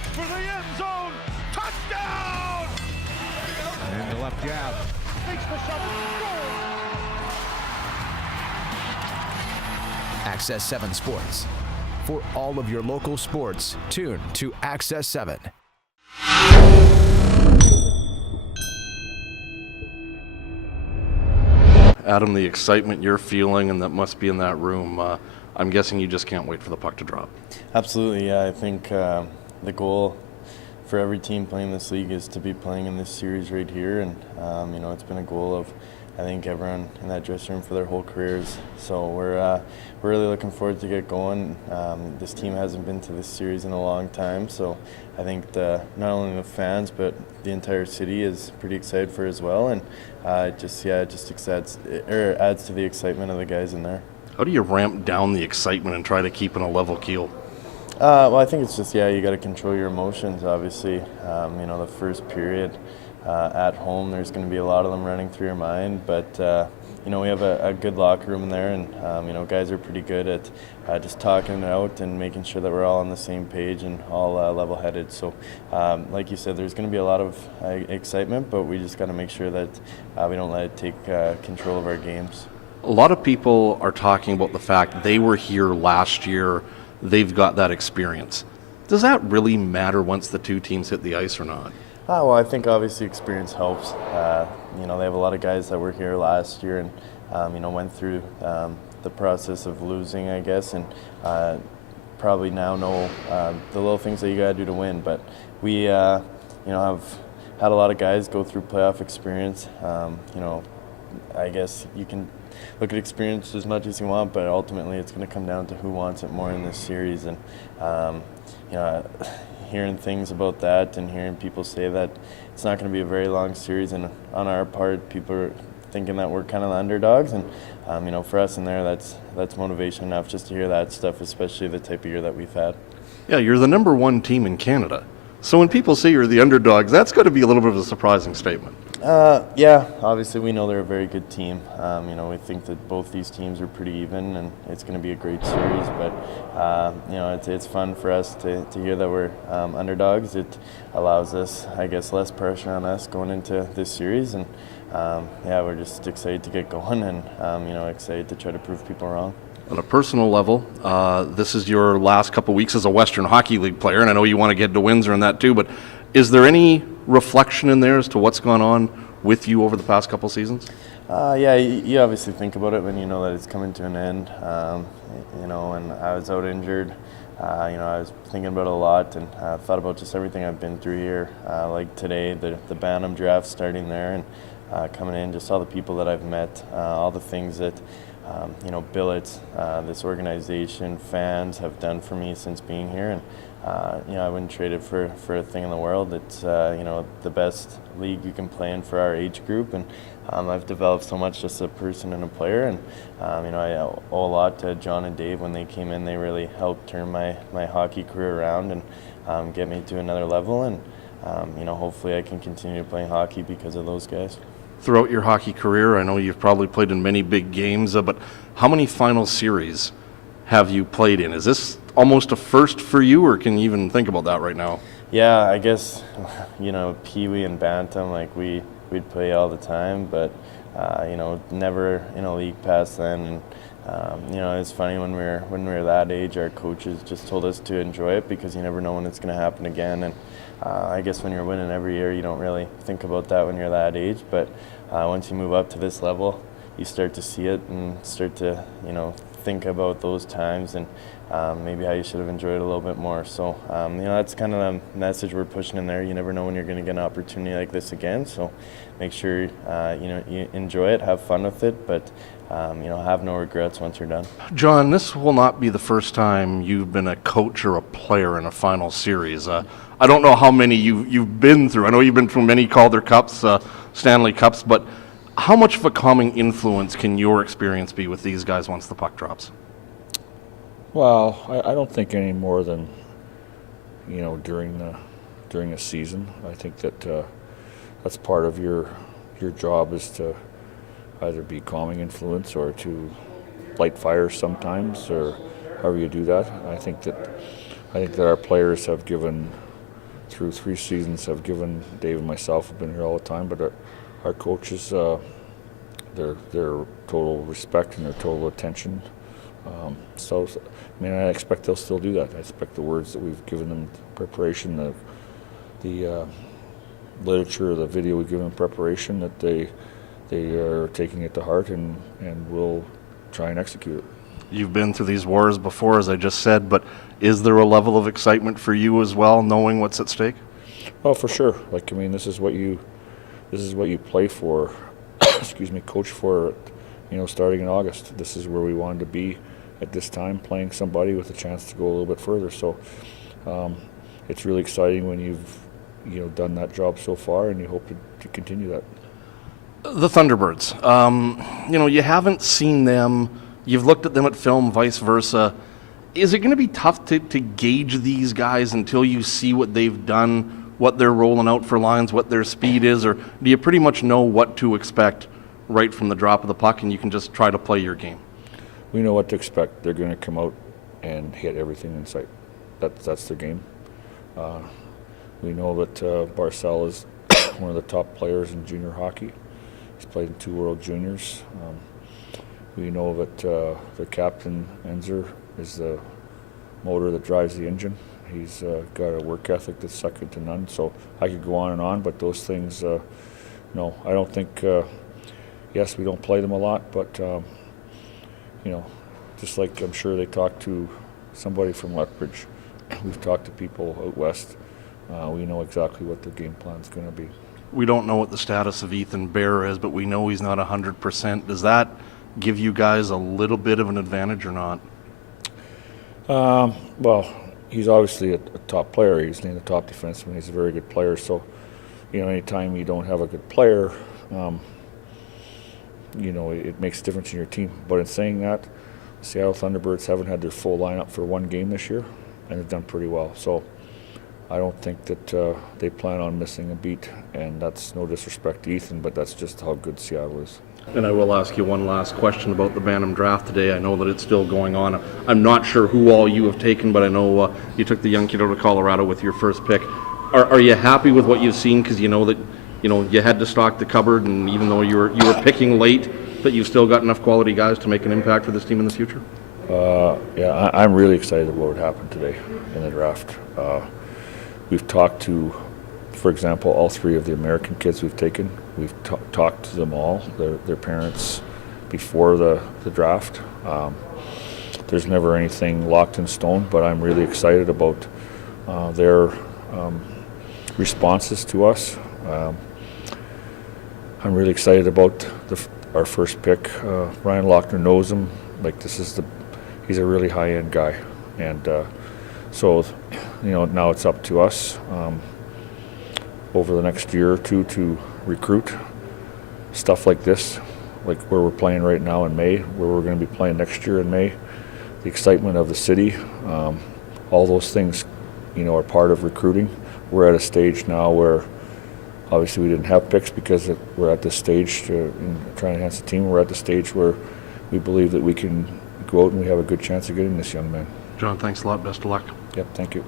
looks for the end zone. Touchdown! And the left jab. Makes the shot. Goal! Access 7 Sports. For all of your local sports, tune to Access 7. Adam, the excitement you're feeling and that must be in that room, I'm guessing you just can't wait for the puck to drop. Absolutely, yeah. I think the goal for every team playing this league is to be playing in this series right here, and it's been a goal of, I think, everyone in that dressing room for their whole careers. So we're really looking forward to get going. This team hasn't been to this series in a long time, so I think not only the fans but the entire city is pretty excited for it as well, and it just adds to the excitement of the guys in there. How do you ramp down the excitement and try to keep in a level keel? Well, I think it's just, you got to control your emotions, obviously. The first period at home, there's going to be a lot of them running through your mind, but we have a good locker room in there, and guys are pretty good at just talking it out and making sure that we're all on the same page and all level-headed. So, like you said, there's going to be a lot of excitement, but we just got to make sure that we don't let it take control of our games. A lot of people are talking about the fact they were here last year, they've got that experience. Does that really matter once the two teams hit the ice or not? Well, I think obviously experience helps. They have a lot of guys that were here last year and, went through the process of losing, I guess, and probably now know the little things that you got to do to win. But we, have had a lot of guys go through playoff experience. I guess you can look at experience as much as you want, but ultimately it's going to come down to who wants it more in this series. And, hearing things about that and hearing people say that it's not going to be a very long series, and on our part, people are thinking that we're kind of the underdogs, and for us in there, that's motivation enough just to hear that stuff, especially the type of year that we've had. Yeah, you're the number one team in Canada. So when people say you're the underdogs, that's got to be a little bit of a surprising statement. Obviously we know they're a very good team. We think that both these teams are pretty even, and it's going to be a great series. But it's fun for us to hear that we're underdogs. It allows us, I guess, less pressure on us going into this series, and we're just excited to get going, and excited to try to prove people wrong. On a personal level, this is your last couple weeks as a Western Hockey League player, and I know you want to get to Windsor and that too, but is there any reflection in there as to what's gone on with you over the past couple seasons? You obviously think about it when you know that it's coming to an end. And I was out injured. I was thinking about it a lot, and thought about just everything I've been through here. Like today, the Bantam draft starting there, and coming in, just all the people that I've met, all the things that Billets, this organization, fans have done for me since being here, and I wouldn't trade it for a thing in the world. It's the best league you can play in for our age group, and I've developed so much just as a person and a player, and I owe a lot to John and Dave. When they came in, they really helped turn my hockey career around and get me to another level, and hopefully I can continue playing hockey because of those guys. Throughout your hockey career, I know you've probably played in many big games, but how many final series have you played in? Is this almost a first for you, or can you even think about that right now? Yeah, I guess, Pee Wee and Bantam, we'd play all the time, but, never in a league past then. And, it's funny when we were that age, our coaches just told us to enjoy it because you never know when it's going to happen again. And I guess when you're winning every year, you don't really think about that when you're that age. But once you move up to this level, you start to see it and start to, think about those times and maybe how you should have enjoyed it a little bit more. So, that's kind of the message we're pushing in there. You never know when you're going to get an opportunity like this again. So make sure, you enjoy it, have fun with it, but, have no regrets once you're done. John, this will not be the first time you've been a coach or a player in a final series. I don't know how many you've been through. I know you've been through many Calder Cups, Stanley Cups, but how much of a calming influence can your experience be with these guys once the puck drops? Well, I don't think any more than, during a season. I think that that's part of your job is to either be calming influence or to light fires sometimes, or however you do that. I think that our players have given through 3 seasons have given Dave and myself, have been here all the time, but our coaches, their total respect and their total attention. So, I mean, I expect they'll still do that. I expect the words that we've given them, preparation, the literature, the video we've given them preparation, that they are taking it to heart and will try and execute it. You've been through these wars before, as I just said, but is there a level of excitement for you as well, knowing what's at stake? Oh, for sure. Like, I mean, this is what you play for, excuse me, coach for, you know, starting in August. This is where we wanted to be at this time, playing somebody with a chance to go a little bit further. So it's really exciting when you've, you know, done that job so far, and you hope to continue that. The Thunderbirds, you know, you haven't seen them, you've looked at them at film, vice versa. Is it going to be tough to gauge these guys until you see what they've done, what they're rolling out for lines, what their speed is, or do you pretty much know what to expect right from the drop of the puck and you can just try to play your game? We know what to expect. They're going to come out and hit everything in sight. That's their game. We know that Barzal is one of the top players in junior hockey. He's played in 2 World Juniors. We know that the captain, Enzer, is the motor that drives the engine. He's got a work ethic that's second to none. So I could go on and on, but those things, no, I don't think, yes, we don't play them a lot, but, you know, just like I'm sure they talked to somebody from Lethbridge, we've talked to people out west. We know exactly what their game plan is going to be. We don't know what the status of Ethan Bear is, but we know he's not 100%. Does that give you guys a little bit of an advantage or not? Well, he's obviously a top player. He's named the top defenseman. He's a very good player. So, you know, anytime you don't have a good player, you know, it makes a difference in your team. But in saying that, the Seattle Thunderbirds haven't had their full lineup for 1 game this year, and they've done pretty well. So I don't think that they plan on missing a beat, and that's no disrespect to Ethan, but that's just how good Seattle is. And I will ask you one last question about the Bantam draft today. I know that it's still going on. I'm not sure who all you have taken, but I know you took the young kid out of Colorado with your first pick. Are you happy with what you've seen? Because you know that, you know, you had to stock the cupboard, and even though you were picking late, but you've still got enough quality guys to make an impact for this team in the future? Yeah, I'm really excited about what happened today in the draft. We've talked to, for example, all 3 of the American kids we've taken. We've talked to them all, their parents, before the draft. There's never anything locked in stone, but I'm really excited about their responses to us. I'm really excited about our first pick. Ryan Lochner knows him. Like, he's a really high-end guy, and so, you know, now it's up to us over the next year or 2 to recruit stuff like this, like where we're playing right now in May, where we're going to be playing next year in May. The excitement of the city, all those things, you know, are part of recruiting. We're at a stage now where obviously we didn't have picks because we're at this stage in trying to enhance the team. We're at the stage where we believe that we can go out and we have a good chance of getting this young man. John, thanks a lot. Best of luck. Yep, thank you.